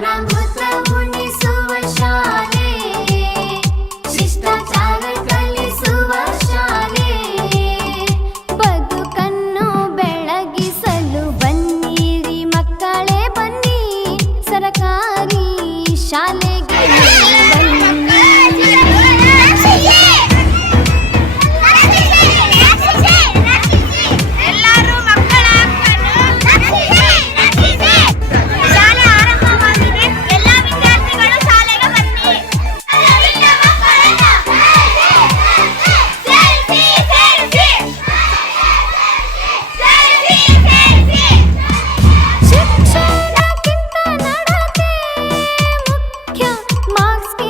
I'm Mark's